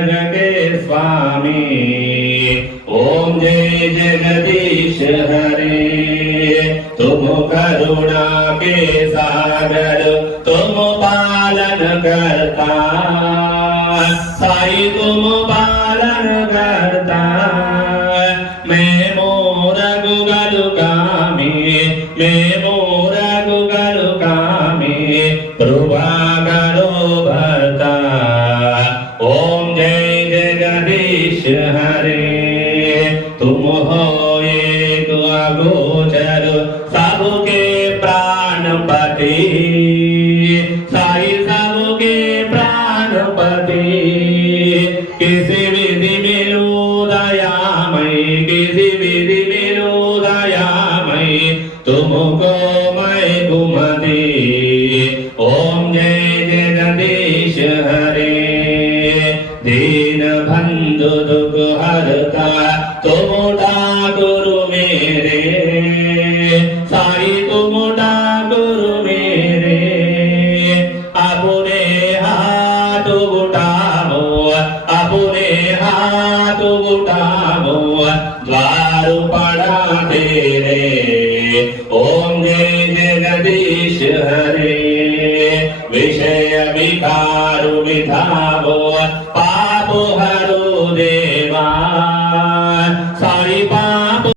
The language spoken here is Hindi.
के स्वामी ओम जय जगदीश हरे। तुम करुणा के सागर तुम पालन करता, साई तुम पालन करता। मैं मोर गुगल कामी, मैं मोर गुगल कामी, कृपा करो भरता। ओम जय जगदीश हरे। तुम हो एक अगोचर सबके प्राणपति, साई सबके प्राणपति। किसी विधि मिलो दयामयी, किसी विधि मिलो दयामयी, तुमको मैं घुमती। ओम जय जगदीश हरे। दीन बंधु दुख हरता तुम ठाकुर मेरे, साई तुम ठाकुर मेरे। अपने हाथ उठाओ, अपने हाथ उठाओ, द्वार पड़ा तेरे। ओम जय जगदीश हरे। विषय विकार विधावो